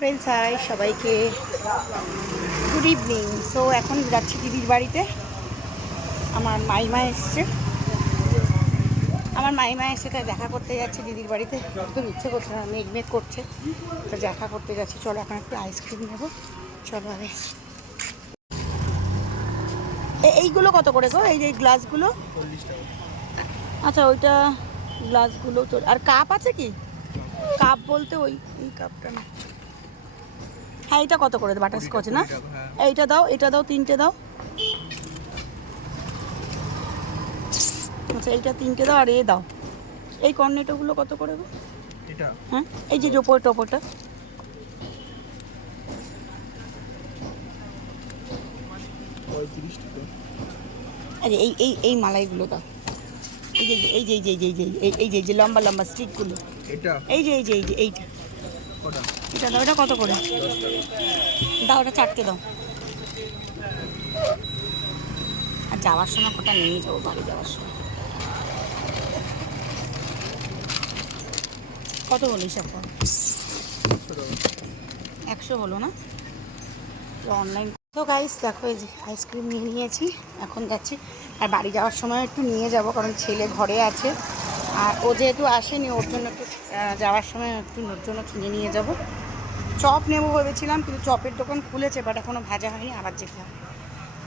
Friends, high সবাইকে, good evening. So এখন যাচ্ছি দিদির বাড়িতে। আমার মাইমা এসছে তাই দেখা করতে যাচ্ছি দিদির বাড়িতে। একদম ইচ্ছে করছে না, মেঘ করছে, তো দেখা করতে যাচ্ছি। চলো এখন একটু আইসক্রিম নেবো। চলো আগে। এইগুলো কত করে গো? এই যে গ্লাসগুলো? আচ্ছা, ওইটা গ্লাসগুলো। আর কাপ আছে কি? কাপ বলতে ওই এই কাপটা না। হ্যাঁ, এটা কত করে? বাটারস্কচ না? এইটা দাও, এটা দাও, তিনটে দাও। আচ্ছা, এইটা তিনটে দাও, আর এ দাও। এই কর্নেটোগুলো কত করে গো? হ্যাঁ, এই যে ওপরটা। আরে এই এই এই মালাইগুলো দাও। এই যে লম্বা লম্বা স্টিকগুলো। এইটা এটা দাও। এটা কত করে দাও? ওটা চারটে দাও। আর যাওয়ার সময় কটা নিয়ে যাবো, বাড়ি যাওয়ার সময়। কত হলো হিসাব করো? 100 হলো না? অনলাইন তো গাইস দেখো, এই যে আইসক্রিম নিয়ে নিয়েছি, এখন যাচ্ছি। আর বাড়ি যাওয়ার সময় একটু নিয়ে যাব, কারণ ছেলে ঘরে আছে। আর ও যেহেতু আসেনি, ওর জন্য একটু যাওয়ার সময় একটু ওর জন্য কিনে নিয়ে যাব। চপ নেবো ভেবেছিলাম, কিন্তু চপের দোকান খুলেছে, বাট এখনও ভাজা হয়নি, আবার যেতে হবে।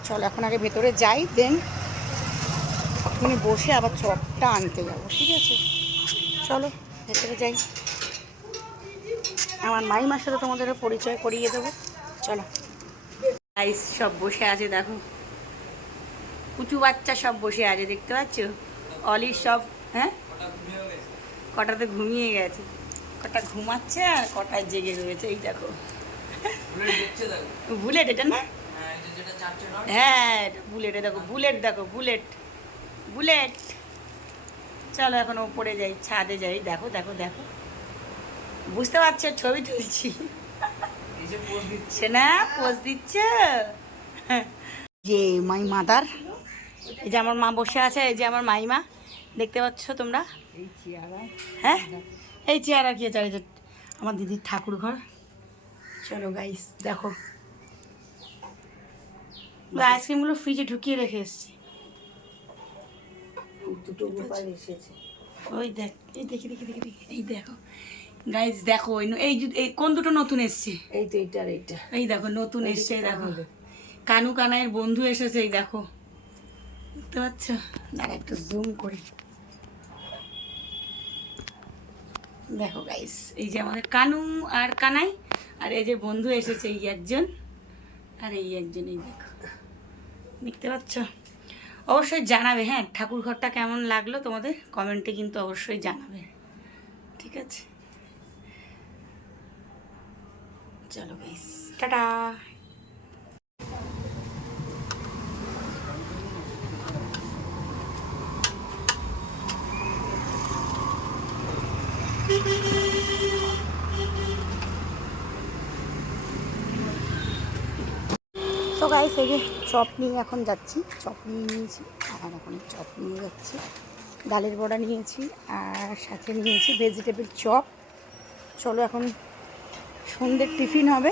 চলো এখন আগে ভেতরে যাই, দেন ওখানে বসে আবার চপটা আনতে যাবো। ঠিক আছে, চলো ভেতরে যাই। আমার মাইমার সাথে তোমাদের পরিচয় করিয়ে দেবো। চলো। গাইস সব বসে আছে, দেখো কুচু বাচ্চা সব বসে আছে, দেখতে পাচ্ছ? অলির সব, হ্যাঁ, কটাতে ঘুমিয়ে গেছে, কটা ঘুমাচ্ছে আর কটায় জেগে রয়েছে। এই দেখো বুলেট, এটা না? হ্যাঁ, এটা বুলেট। দেখো বুলেট, দেখো বুলেট। চলো এখন ওপরে যাই, ছাদে যাই। দেখো দেখো দেখো, বুঝতে পারছো ছবি তুলছি? সে না পোজ দিচ্ছে। যে মাই মাদার, এই যে আমার মা বসে আছে, এই যে আমার মাইমা, দেখতে পাচ্ছ তোমরা? হ্যাঁ, এই চেয়ার আর কি আছে? আমার দিদির ঠাকুর ঘর। চলো গাইস দেখো, আইসক্রিমগুলো ফ্রিজে ঢুকিয়ে রেখে এসছি। ওই দেখ, এই দেখি, এই দেখো গাইস, দেখো এই কোন দুটো নতুন এসছে? এই তো এইটা আর এইটা। এই দেখো নতুন এসছে, দেখো কানু কানাইয়ের বন্ধু এসেছে। এই দেখো, দেখতে পাচ্ছ? দাঁড়া একটু জুম করি। দেখো গাইস, এই যে আমাদের কানু আর কানাই, আর এই যে বন্ধু এসেছে, এই একজন আর এই একজন। এই দেখো, দেখতে পাচ্ছ? অবশ্যই জানাবে, হ্যাঁ, ঠাকুর ঘরটা কেমন লাগলো তোমাদের কমেন্টে কিন্তু অবশ্যই জানাবে। ঠিক আছে, চলো গাইস, টাটা। তো গাইস, এই যে চপ নিয়ে এখন যাচ্ছি, চপ নিয়ে নিয়েছি, আর এখন চপ নিয়ে যাচ্ছি। ডালের বড়া নিয়েছি, আর সাথে নিয়েছি ভেজিটেবল চপ। চলো এখন সন্ধ্যের টিফিন হবে,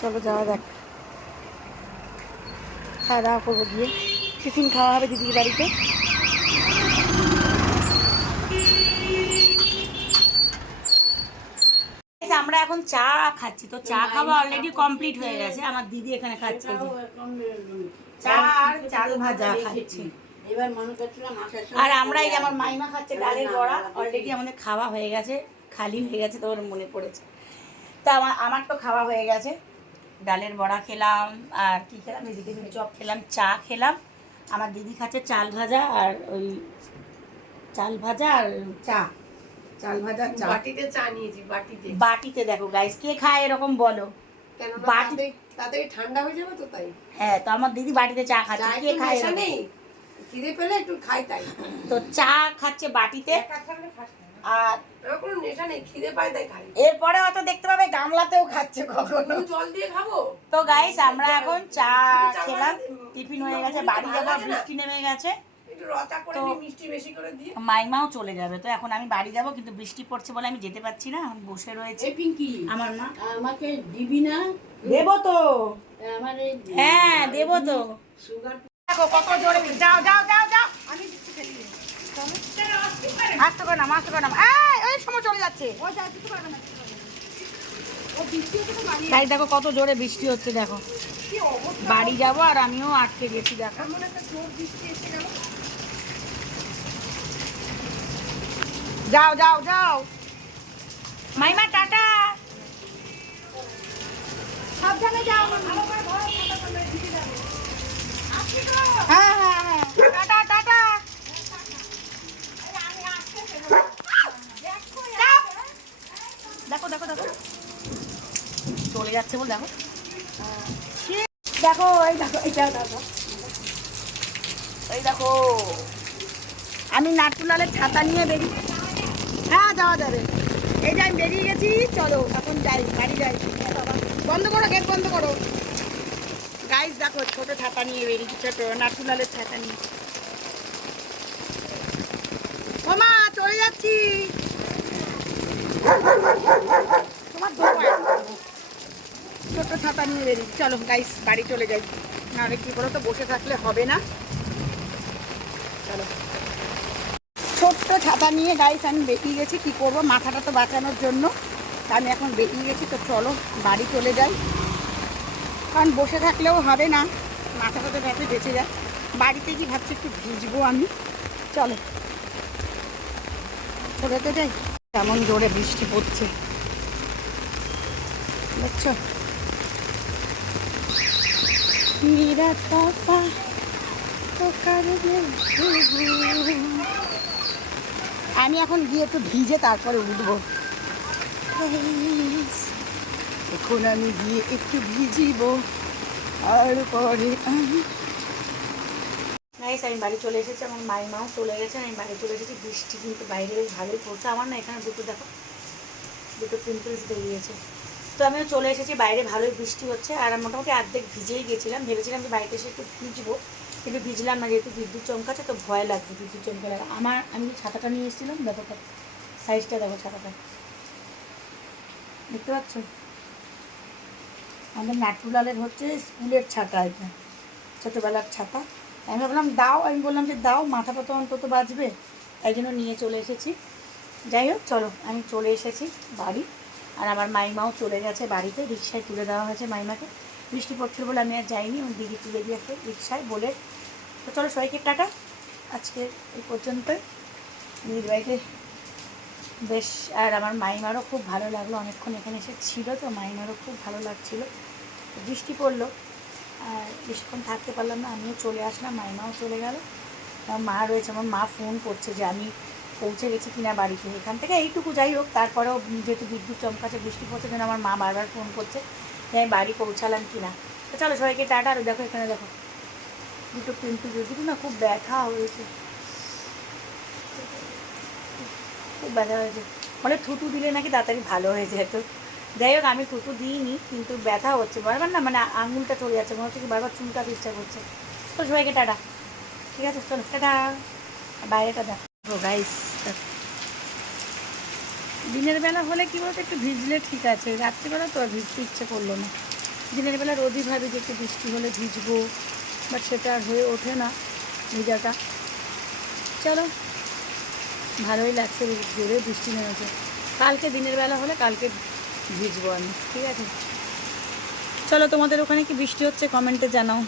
চলো যাওয়া যাক। খাওয়া দাওয়া করবো, গিয়ে টিফিন খাওয়া হবে দিদির বাড়িতে। আমরা এখন চা খাচ্ছি, তো চা খাওয়া অলরেডি কমপ্লিট হয়ে গেছে। আমার দিদি এখানে খাচ্ছে চা আর চাল ভাজা খাচ্ছে। আর আমরা এই যে আমার মাইমা খাচ্ছে ডালের বড়া। অলরেডি আমাদের খাওয়া হয়ে গেছে, খালি হয়ে গেছে, তোর মনে পড়েছে। তা আমার তো খাওয়া হয়ে গেছে, ডালের বড়া খেলাম, আর কি খেলাম, ভেজিটেবিল চপ খেলাম, চা খেলাম। আমার দিদি খাচ্ছে চাল ভাজা আর ওই চাল ভাজা আর চা। চাল ভাজা চা, বাটিতে চা নিয়েছি, বাটিতে। দেখো গাইস, কে খায় এরকম বলো? বাটি তাড়াতাড়ি ঠান্ডা হয়ে যাবে তো, তাই। হ্যাঁ, তো আমার দিদি বাটিতে চা খাচ্ছে। কে খায় এরকম? খিদে পেলে একটু খাই, তাই। তো চা খাচ্ছে বাটিতে, আর কোনো নেশা নেই, খিদে পায় তাই খাই। এরপরে হয়তো দেখতে পাবে গামলাতেও খাচ্ছে কখনো। জল দিয়ে খাবো। তো গাইস, আমরা এখন চা খেলাম, টিফিন হয়ে গেছে, বাড়ি যাবো, বৃষ্টি নেমে গেছে। একটু রচা করে তো- নিই মিষ্টি বেশি করে দিয়ে। মাইমাও চলে যাবে, তো এখন আমি বাড়ি যাব, কিন্তু বৃষ্টি পড়ছে বলে আমি যেতে পারছি না, আমি বসে রয়েছি। এই পিঙ্কি আমার মা আমাকে দিবি না? দেবো তো, আমার এই হ্যাঁ দেবো তো। সুগার দেখো কত জোরে, যাও যাও যাও যাও, আমি দিচ্ছি ফেলি আস্তে করে নাম, আস্তে করে নাম, ওই সময় চলে যাচ্ছে। তাই দেখো কত জোরে বৃষ্টি হচ্ছে, দেখো বাড়ি যাবো আর আমিও আটকে গেছি, দেখো যাও যাও যাও মাইমা টাটা, সাবধানে যাও। হ্যাঁ হ্যাঁ হ্যাঁ টাটা টাটা। দেখো দেখো দেখো চলে যাচ্ছে বল, দেখো দেখো এই দেখো এইটা দেখো, এই দেখো আমি নাটুলালের ছাতা নিয়ে বেরিয়ে, হ্যাঁ যাওয়া যাবে, এই যে আমি বেরিয়ে গেছি, চলো এখন যাই, গাড়ি যাই। বন্ধ করো, গেট বন্ধ করো। গাইস দেখো ছোট ছাতা নিয়ে বেরিয়েছি, ছোট নাটুলালের ছাতা নিয়ে। ও মা চলে যাচ্ছি, তোমার ছোট ছাতা নিয়ে বেরিয়েছি, চলো গাইস বাড়ি চলে যাই, নাহলে কি বলো তো বসে থাকলে হবে না। চলো ছোট্ট ছাতা নিয়ে গাইস আমি বেরিয়ে গেছি, কি করব মাথাটা তো বাঁচানোর জন্য, তা আমি এখন বেরিয়ে গেছি, তো চলো বাড়ি চলে যাই, কারণ বসে থাকলেও হবে না, মাথাটা তো যাতে বেঁচে যায়। বাড়িতে কি ভাবছি একটু ভিজবো আমি, চলো ছোটোতে যাই। কেমন জোরে বৃষ্টি পড়ছে বুঝছো, আমি এখন গিয়ে একটু ভিজে তারপরে উঠবো, এখন আমি গিয়ে একটু ভিজিব আর পরে আমি বাড়ি চলে এসেছি, আমার মাও চলে গেছে, আমি বাড়ি চলে এসেছি। বৃষ্টি কিন্তু বাইরে বেশ ভালোই পড়ছে, আমার না এখানে দুটো দেখো দুটো পিম্পলস বেরিয়েছে, তো আমিও চলে এসেছি, বাইরে ভালোই বৃষ্টি হচ্ছে, আর মোটামুটি অর্ধেক ভিজেই গেছিলাম, ভেবেছিলাম যে বাড়িতে এসে একটু ভিজবো, কিন্তু ভিজলাম না, যেহেতু বিদ্যুৎ চমকাচ্ছে তো ভয় লাগছে, বিদ্যুৎ চমকে লাগে। আমি যে ছাতাটা নিয়ে এসেছিলাম দেখো, সাইজটা দেখো ছাতাটা, দেখতে পাচ্ছ, আমাদের নাটুলালের হচ্ছে স্কুলের ছাতা, এটা ছোটোবেলার ছাতা। আমি ভাবলাম দাও, আমি বললাম যে দাও, মাথাটা তো অন্তত বাঁচবে, তাই জন্য নিয়ে চলে এসেছি। যাই হোক চলো আমি চলে এসেছি বাড়ি, আর আমার মাইমাও চলে গেছে বাড়িতে, রিক্সায় তুলে দেওয়া হয়েছে মাইমাকে, বৃষ্টি পড়ছিল বলে আমি আর যাইনি, আমি দিদি তুলে দিয়েছে রিক্সায় বলে। তো চলো সবাইকে টাটা, আজকে এই পর্যন্তই। দিদির বাড়িতে বেশ, আর আমার মাইমারও খুব ভালো লাগলো, অনেকক্ষণ এখানে এসে ছিল, তো মাইমারও খুব ভালো লাগছিল। বৃষ্টি পড়লো আর বেশিক্ষণ থাকতে পারলাম না, আমিও চলে আসলাম, মাইমাও চলে গেল। আমার মা রয়েছে, আমার মা ফোন করছে যে আমি পৌঁছে গেছি কিনা বাড়িতে, এখান থেকে এইটুকু যাই হোক, তারপরেও যেহেতু বিদ্যুৎ চমকাচ্ছে বৃষ্টি পড়ছে, যেন আমার মা বারবার ফোন করছে যে আমি বাড়ি পৌঁছালাম কিনা। তো চলো সবাইকে টাটা। আর দেখো এখানে দেখো দুটো পিন্টু, দুটো না খুব ব্যথা হয়েছে, খুব ব্যথা হয়েছে, মানে থুতু দিলে নাকি তাড়াতাড়ি ভালো হয়ে যায়। তো যাই হোক আমি থুতু দিইনি, কিন্তু ব্যথা হচ্ছে বারবার, না মানে আঙুলটা চলে যাচ্ছে, মনে হচ্ছে কি বারবার চুলকাতে ইচ্ছা করছে। তো সবাইকে টাটা, ঠিক আছে চলো টাটা। বাইরেটা দেখো গাইস, দিনের বেলা হলে কি বলতো একটু ভিজলে ঠিক আছে, রাত্রিবেলা তো আর ভিজতে ইচ্ছে করলো না। দিনের বেলা রোজই ভাবি যে একটু বৃষ্টি হলে ভিজবো, বাট সেটা আর হয়ে ওঠে না ভিজাটা। চলো ভালোই লাগছে, জোরে বৃষ্টি নেমেছে, কালকে দিনের বেলা হলে কালকে ভিজবো আমি, ঠিক আছে। চলো তোমাদের ওখানে কি বৃষ্টি হচ্ছে কমেন্টে জানাও।